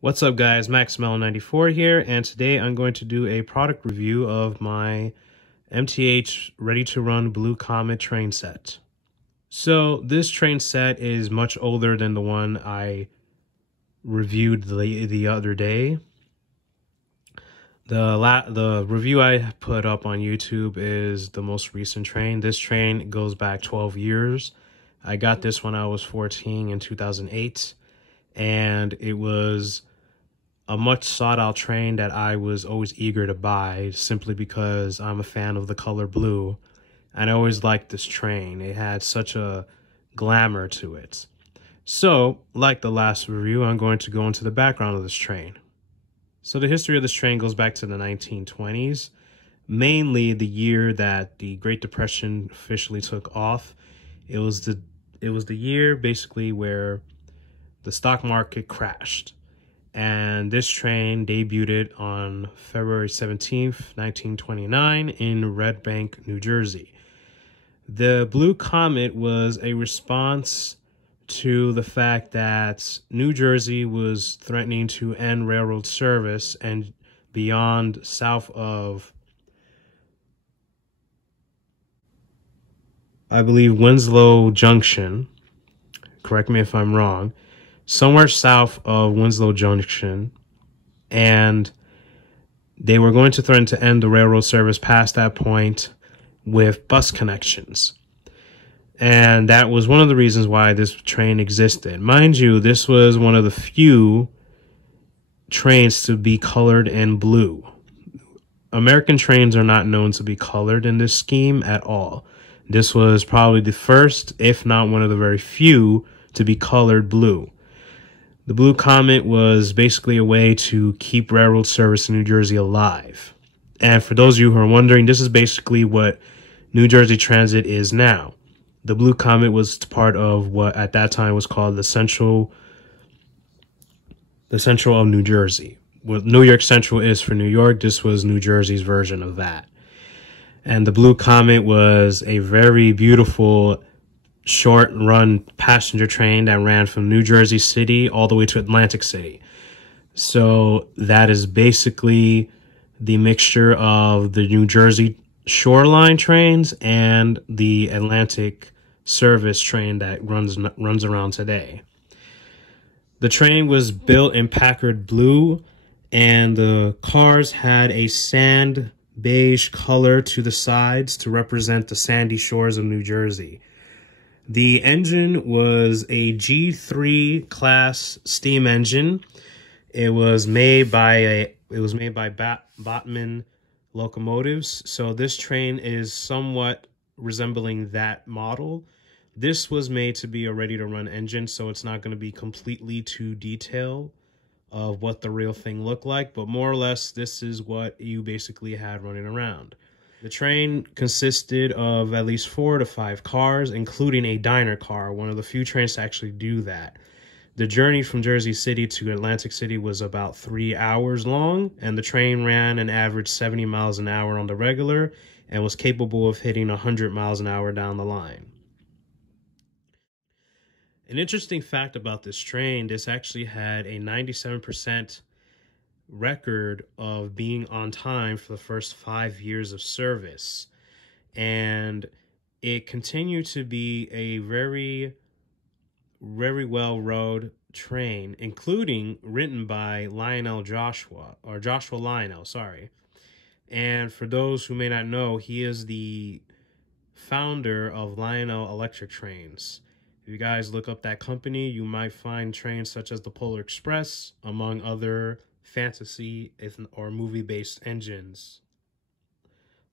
What's up guys, MaxMelon94 here, and today I'm going to do a product review of my MTH Ready to Run Blue Comet train set. So this train set is much older than the one I reviewed the other day. The review I put up on YouTube is the most recent train. This train goes back 12 years. I got this when I was 14 in 2008, and it was a much sought out train that I was always eager to buy simply because I'm a fan of the color blue. And I always liked this train. It had such a glamour to it. So, like the last review, I'm going to go into the background of this train. So the history of this train goes back to the 1920s, mainly the year that the Great Depression officially took off. It was the year basically where the stock market crashed. And this train debuted on February 17th, 1929 in Red Bank, New Jersey. The Blue Comet was a response to the fact that New Jersey was threatening to end railroad service and beyond south of, I believe, Winslow Junction. Correct me if I'm wrong. Somewhere south of Winslow Junction, and they were going to threaten to end the railroad service past that point with bus connections. And that was one of the reasons why this train existed. Mind you, this was one of the few trains to be colored in blue. American trains are not known to be colored in this scheme at all. This was probably the first, if not one of the very few, to be colored blue. The Blue Comet was basically a way to keep railroad service in New Jersey alive. And for those of you who are wondering, this is basically what New Jersey Transit is now. The Blue Comet was part of what at that time was called the Central of New Jersey. What New York Central is for New York, this was New Jersey's version of that. And the Blue Comet was a very beautiful short run passenger train that ran from New Jersey City all the way to Atlantic City. So that is basically the mixture of the New Jersey shoreline trains and the Atlantic service train that runs around today. The train was built in Packard blue, and the cars had a sand beige color to the sides to represent the sandy shores of New Jersey. The engine was a G3 class steam engine. It was made by Botman locomotives. So this train is somewhat resembling that model. This was made to be a ready-to-run engine, so it's not going to be completely to detail of what the real thing looked like, but more or less this is what you basically had running around. The train consisted of at least 4 to 5 cars, including a diner car, one of the few trains to actually do that. The journey from Jersey City to Atlantic City was about 3 hours long, and the train ran an average 70 miles an hour on the regular and was capable of hitting 100 miles an hour down the line. An interesting fact about this train, this actually had a 97% record of being on time for the first 5 years of service, and it continued to be a very well rode train, including written by Joshua Lionel, sorry. And for those who may not know, he is the founder of Lionel Electric Trains. If you guys look up that company, you might find trains such as the Polar Express, among other fantasy or movie-based engines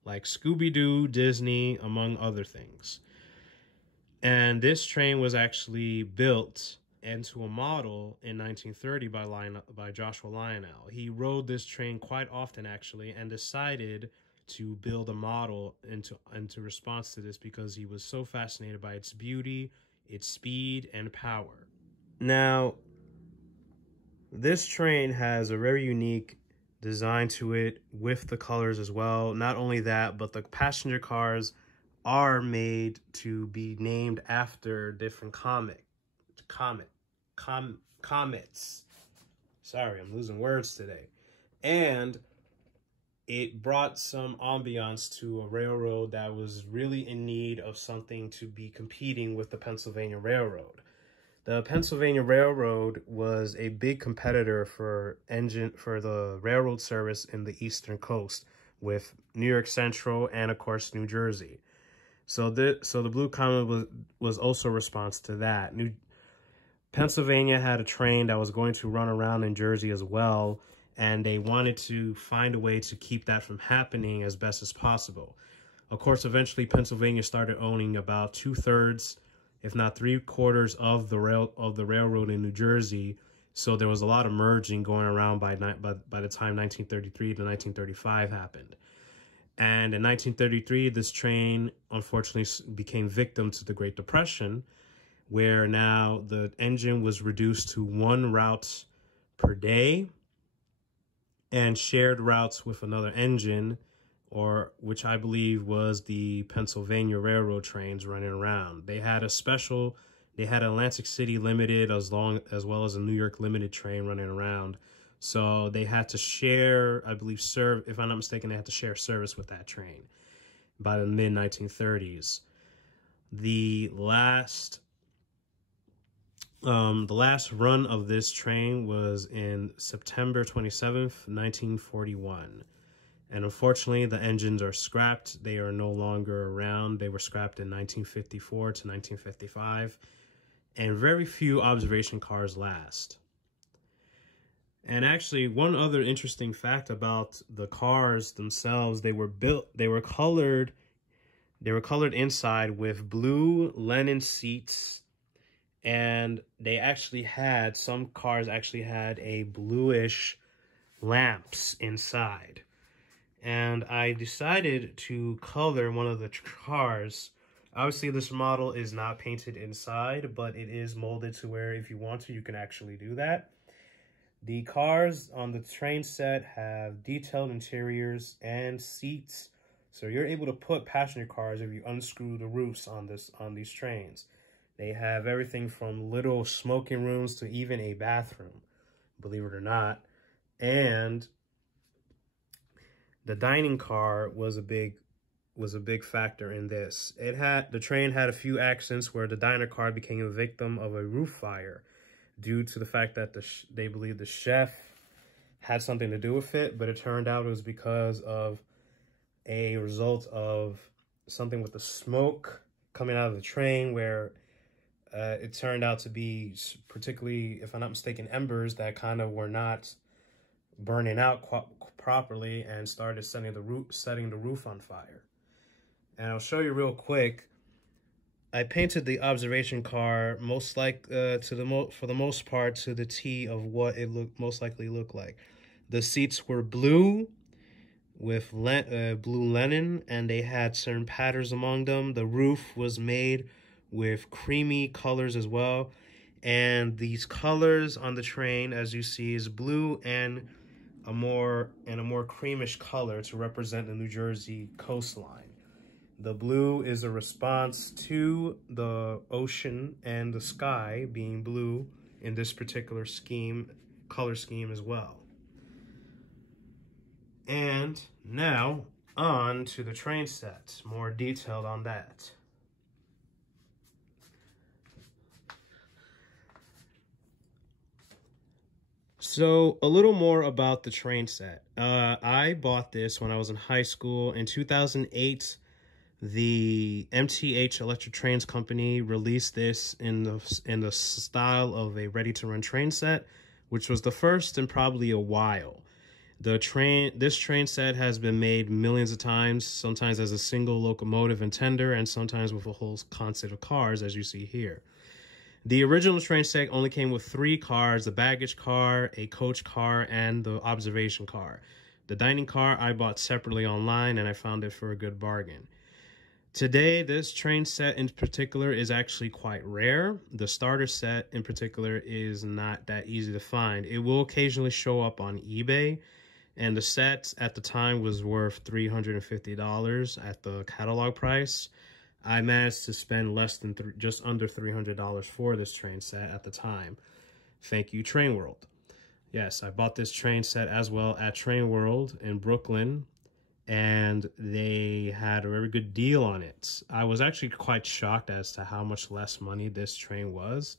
like Scooby-Doo, Disney, among other things. And this train was actually built into a model in 1930 by Joshua Lionel. He rode this train quite often actually, and decided to build a model into response to this because he was so fascinated by its beauty, its speed, and power. Now, this train has a very unique design to it with the colors as well. Not only that, but the passenger cars are made to be named after different comets. Sorry, I'm losing words today. And it brought some ambiance to a railroad that was really in need of something to be competing with the Pennsylvania Railroad. The Pennsylvania Railroad was a big competitor for the railroad service in the Eastern Coast with New York Central and, of course, New Jersey. So the Blue Comet was also a response to that. Pennsylvania had a train that was going to run around in Jersey as well, and they wanted to find a way to keep that from happening as best as possible. Of course, eventually Pennsylvania started owning about 2/3, if not 3/4 of the railroad in New Jersey. So there was a lot of merging going around by the time 1933 to 1935 happened. And in 1933, this train unfortunately became victim to the Great Depression, where now the engine was reduced to 1 route per day and shared routes with another engine, which I believe was the Pennsylvania Railroad trains running around. They had Atlantic City Limited as well as a New York Limited train running around. So they had to share, I believe, if I'm not mistaken, they had to share service with that train by the mid-1930s. The last run of this train was in September 27th, 1941. And unfortunately, the engines are scrapped. They are no longer around. They were scrapped in 1954 to 1955. And very few observation cars last. And actually, one other interesting fact about the cars themselves, they were colored inside with blue linen seats, and some cars actually had a bluish lamps inside. And I decided to color one of the cars. Obviously, this model is not painted inside, but it is molded to where if you want to, you can actually do that. The cars on the train set have detailed interiors and seats, so you're able to put passenger cars if you unscrew the roofs on these trains. They have everything from little smoking rooms to even a bathroom, believe it or not. And the dining car was a big factor in this. The train had a few accidents where the diner car became a victim of a roof fire, due to the fact that they believe the chef had something to do with it, but it turned out it was because of a result of something with the smoke coming out of the train, where it turned out to be, particularly, if I'm not mistaken, embers that kind of were not burning out properly and started setting the roof on fire. And I'll show you real quick. I painted the observation car for the most part to the T of what it most likely looked like. The seats were blue with blue linen, and they had certain patterns among them. The roof was made with creamy colors as well, and these colors on the train, as you see, is blue and a more creamish color to represent the New Jersey coastline. The blue is a response to the ocean and the sky being blue in this particular color scheme as well. And now on to the train set, more detailed on that. So a little more about the train set. I bought this when I was in high school in 2008. The MTH Electric Trains Company released this in the style of a ready-to-run train set, which was the first in probably a while. This train set has been made millions of times, sometimes as a single locomotive and tender, and sometimes with a whole concept of cars, as you see here. The original train set only came with 3 cars: the baggage car, a coach car, and the observation car. The dining car I bought separately online, and I found it for a good bargain. Today, this train set in particular is actually quite rare. The starter set in particular is not that easy to find. It will occasionally show up on eBay, and the set at the time was worth $350 at the catalog price. I managed to spend just under $300 for this train set at the time. Thank you, Train World. Yes, I bought this train set as well at Train World in Brooklyn, and they had a very good deal on it. I was actually quite shocked as to how much less money this train was,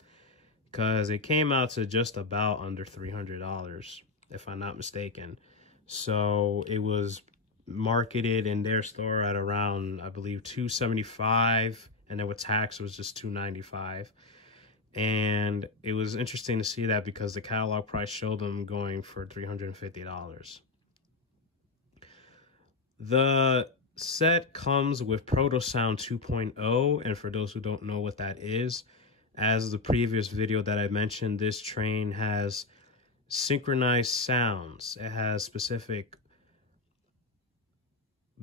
because it came out to just about under $300, if I'm not mistaken. So it was marketed in their store at around, I believe, $275, and then with tax it was just $295. And it was interesting to see that because the catalog price showed them going for $350. The set comes with Proto Sound 2.0, and for those who don't know what that is, as the previous video that I mentioned, this train has synchronized sounds. It has specific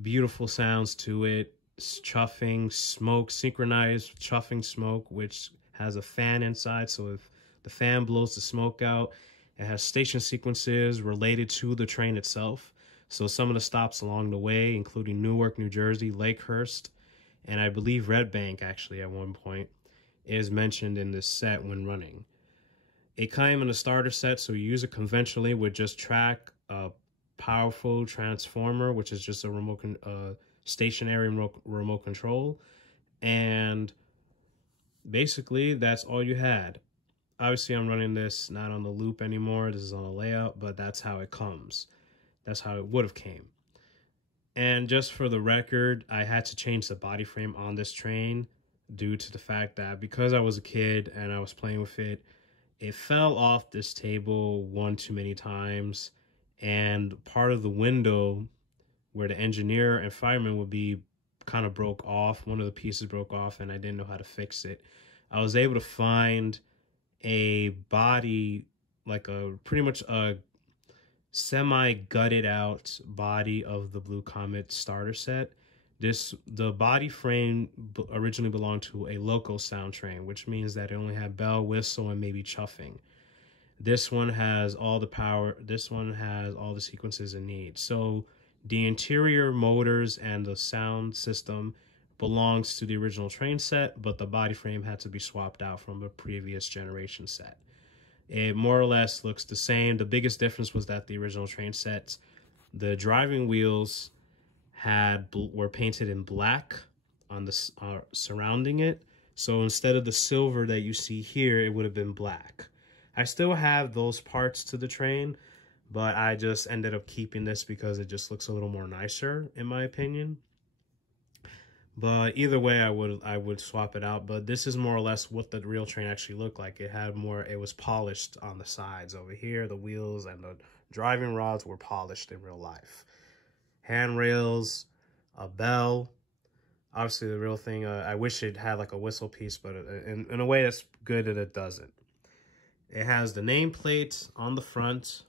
beautiful sounds to it. Chuffing, smoke, synchronized chuffing smoke, which has a fan inside, so if the fan blows the smoke out, it has station sequences related to the train itself. So some of the stops along the way, including Newark, New Jersey, Lakehurst, and I believe Red Bank, actually, at one point, is mentioned in this set when running. It came in a starter set, so you use it conventionally with just track, a powerful transformer, which is just a stationary remote control, and basically that's all you had. Obviously, I'm running this not on the loop anymore. This is on a layout, but that's how it comes. That's how it would have came. And just for the record, I had to change the body frame on this train due to the fact that because I was a kid and I was playing with it, it fell off this table one too many times, and part of the window where the engineer and fireman would be kind of broke off. One of the pieces broke off, and I didn't know how to fix it. I was able to find a body, like a pretty much a semi-gutted out body of the Blue Comet starter set. The body frame originally belonged to a local sound train, which means that it only had bell, whistle, and maybe chuffing. This one has all the power. This one has all the sequences it needs. So the interior motors and the sound system belongs to the original train set, but the body frame had to be swapped out from the previous generation set. It more or less looks the same. The biggest difference was that the original train sets, the driving wheels were painted in black on the surrounding it. So instead of the silver that you see here, it would have been black. I still have those parts to the train, but I just ended up keeping this because it just looks a little more nicer, in my opinion. But either way, I would swap it out. But this is more or less what the real train actually looked like. It was polished on the sides over here. The wheels and the driving rods were polished in real life. Handrails, a bell. Obviously, the real thing, I wish it had like a whistle piece, but in a way, that's good that it doesn't. It has the nameplate on the front,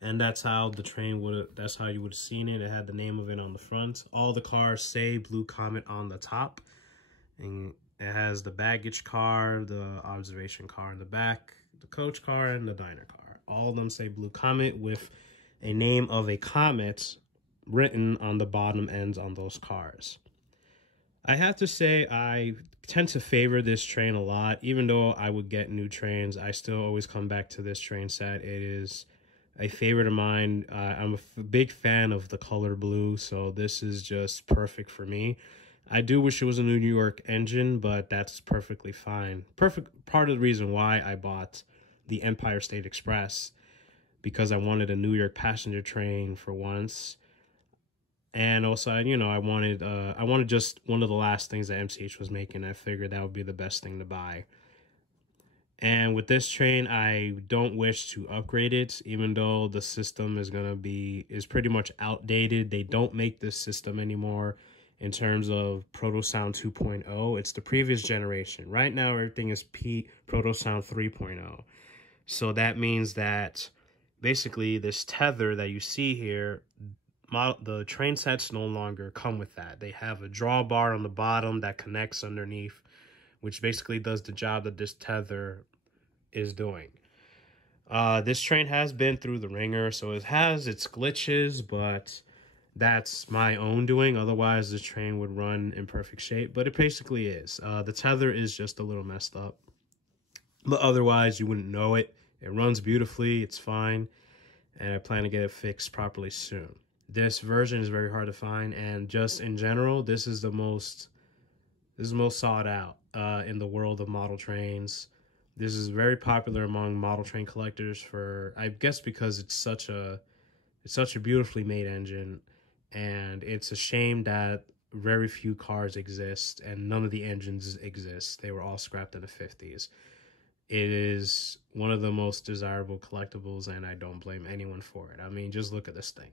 and that's how the train that's how you would have seen it. It had the name of it on the front. All the cars say Blue Comet on the top, and it has the baggage car, the observation car in the back, the coach car, and the diner car. All of them say Blue Comet with a name of a comet written on the bottom ends on those cars. I have to say I tend to favor this train a lot. Even though I would get new trains, I still always come back to this train set. It is a favorite of mine. I'm a big fan of the color blue, so this is just perfect for me. I do wish it was a New York engine, but that's perfectly fine. Perfect part of the reason why I bought the Empire State Express, because I wanted a New York passenger train for once. And also, I wanted just one of the last things that MTH was making. I figured that would be the best thing to buy. And with this train, I don't wish to upgrade it, even though the system is pretty much outdated. They don't make this system anymore in terms of Proto Sound 2.0. It's the previous generation. Right now, everything is Proto Sound 3.0. So that means that basically this tether that you see here, the train sets no longer come with that. They have a drawbar on the bottom that connects underneath, which basically does the job that this tether is doing. This train has been through the ringer, so it has its glitches, but that's my own doing. Otherwise, this train would run in perfect shape, but it basically is. The tether is just a little messed up, but otherwise, you wouldn't know it. It runs beautifully, it's fine, and I plan to get it fixed properly soon. This version is very hard to find, and just in general, this is most sought out in the world of model trains. This is very popular among model train collectors for, I guess, because it's such a beautifully made engine, and it's a shame that very few cars exist and none of the engines exist. They were all scrapped in the 50s. It is one of the most desirable collectibles, and I don't blame anyone for it. I mean, just look at this thing.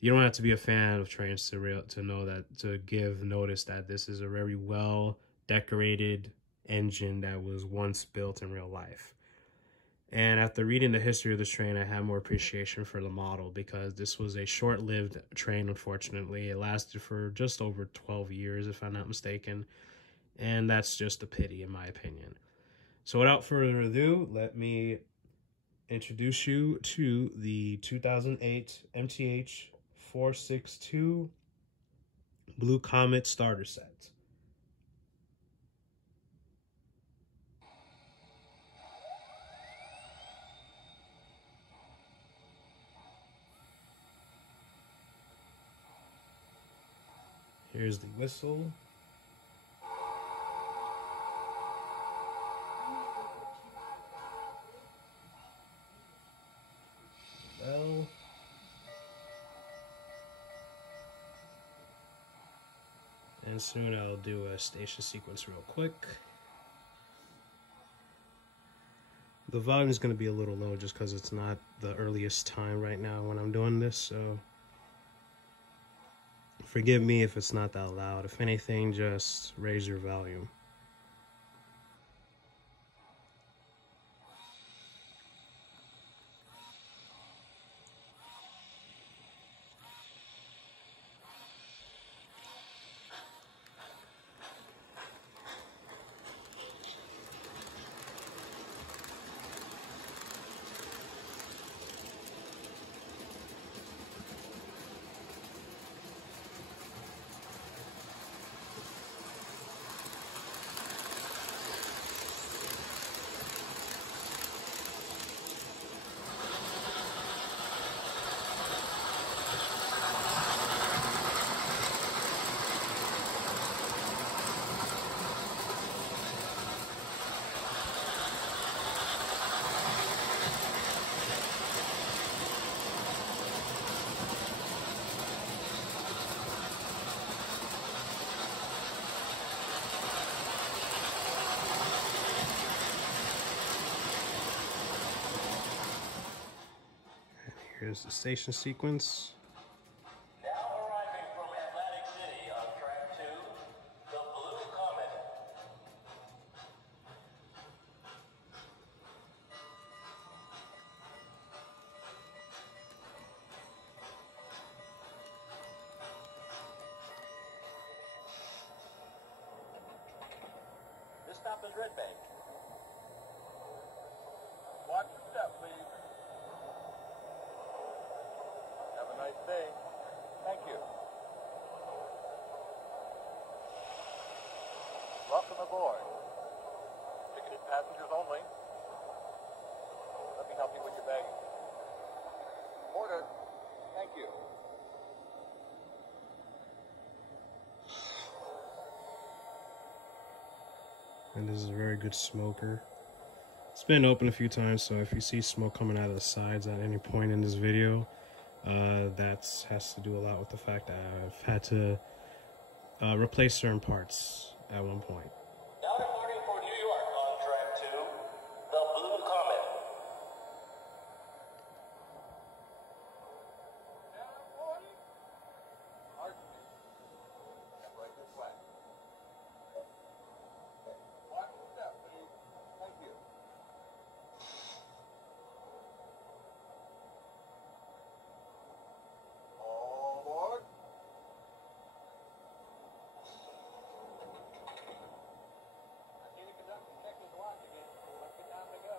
You don't have to be a fan of trains to give notice that this is a very well decorated engine that was once built in real life. And after reading the history of this train, I have more appreciation for the model, because this was a short-lived train, unfortunately. It lasted for just over 12 years, if I'm not mistaken. And that's just a pity, in my opinion. So without further ado, let me introduce you to the 2008 MTH 462 Blue Comet starter set. Here's the whistle. Bell. And soon I'll do a station sequence real quick. The volume is going to be a little low just because it's not the earliest time right now when I'm doing this, so forgive me if it's not that loud. If anything, just raise your volume. Here's the station sequence. Now arriving from Atlantic City on track 2, the Blue Comet. This stop is Red Bank. Watch your step, please. Have a nice day. Thank you. Welcome aboard. Ticketed passengers only. Let me help you with your baggage. Order. Thank you. And this is a very good smoker. It's been open a few times, so if you see smoke coming out of the sides at any point in this video, that has to do a lot with the fact that I've had to replace certain parts at one point. Now departing for New York on track 2, the Blue Comet. Right this way. Watch your step, please. Thank you. All aboard. I see the conductor check his watch again. Let's get time to go.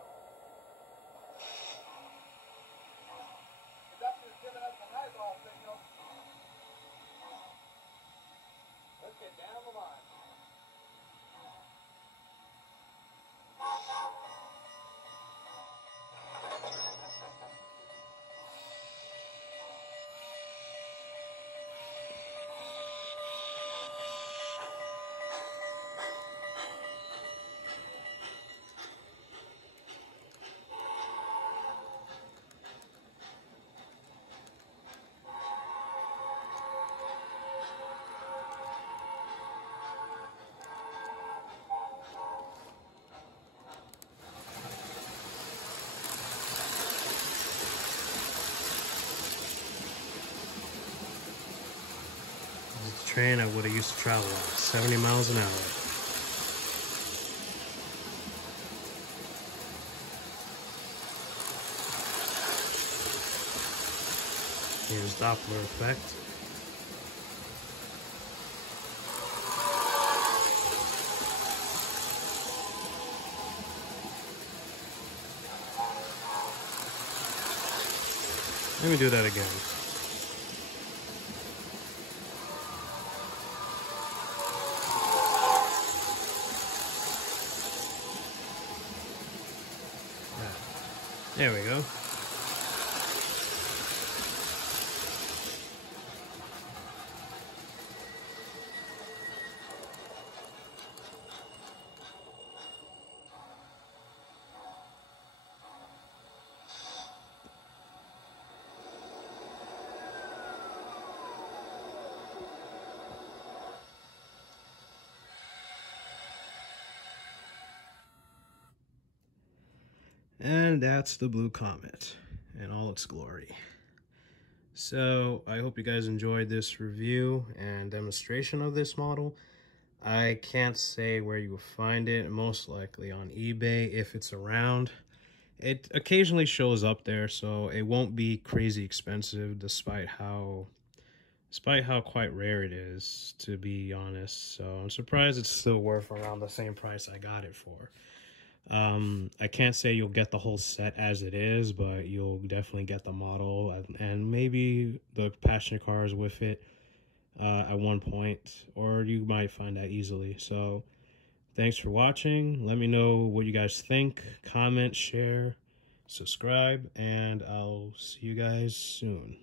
train I would have used to travel at, 70 miles an hour. Here's Doppler effect. Let me do that again. There we go. And that's the Blue Comet in all its glory. So I hope you guys enjoyed this review and demonstration of this model. I can't say where you will find it, most likely on eBay if it's around. It occasionally shows up there, so it won't be crazy expensive despite how quite rare it is, to be honest. So I'm surprised it's still worth around the same price I got it for. I can't say you'll get the whole set as it is, but you'll definitely get the model and maybe the passenger cars with it at one point, or you might find that easily. So thanks for watching. Let me know what you guys think. Comment, share, subscribe, and I'll see you guys soon.